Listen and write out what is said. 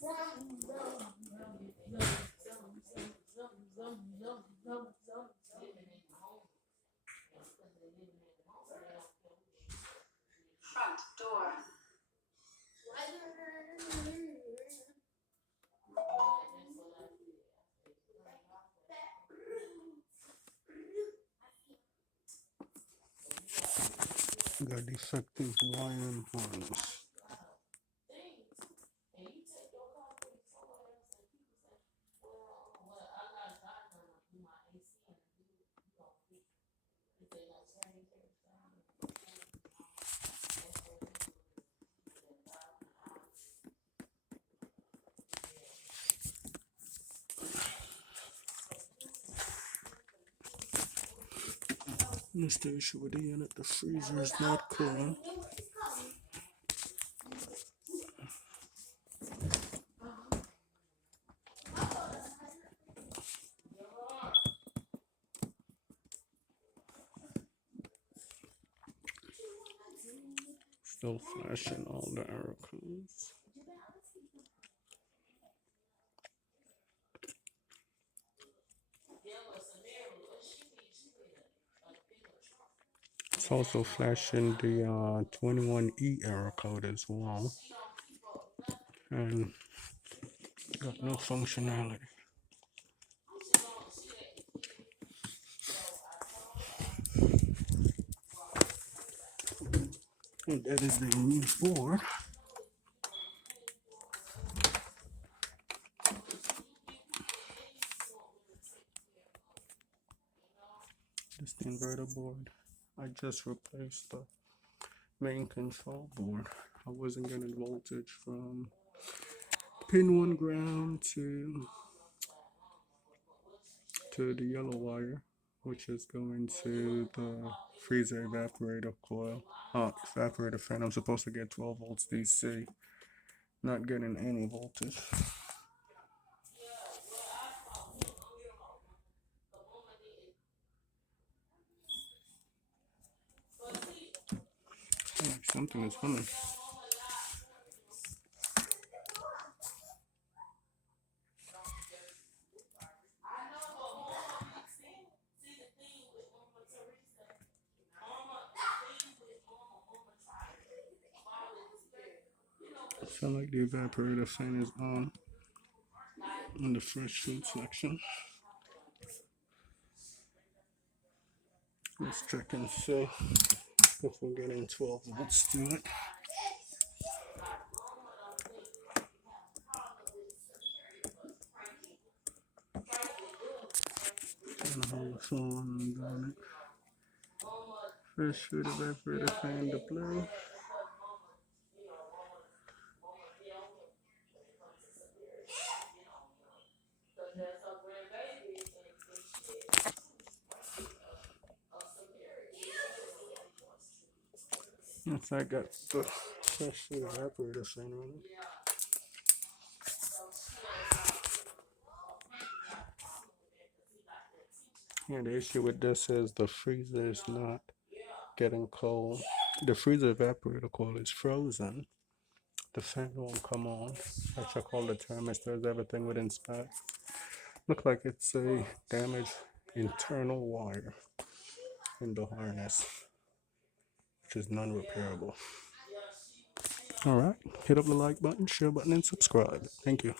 Front door. Got defective wire and harness. That's the issue with the unit. The freezer is not cooling. Still flashing all the error codes. It's also flashing the 21E error code as well, and got no functionality. And that is the new board. This is the inverter board. I just replaced the main control board. I wasn't getting voltage from pin 1 ground to the yellow wire, which is going to the freezer evaporator coil, evaporator fan. I'm supposed to get 12 volts DC, not getting any voltage. Something is humming. Sound like the evaporator fan is on in the fresh food section. Let's check and see if we're getting 12 volts to it. And hold the phone and got it. Fresh food evaporator fan to blue. Yes, I got the fresh food evaporator fan on it. Yeah, the issue with this is the freezer is not getting cold. The freezer evaporator coil is frozen. The fan won't come on. I check all the thermistors, everything within spec. Look like it's a damaged internal wire in the harness, which is non-repairable. All right, hit up the like button, share button, and subscribe. Thank you.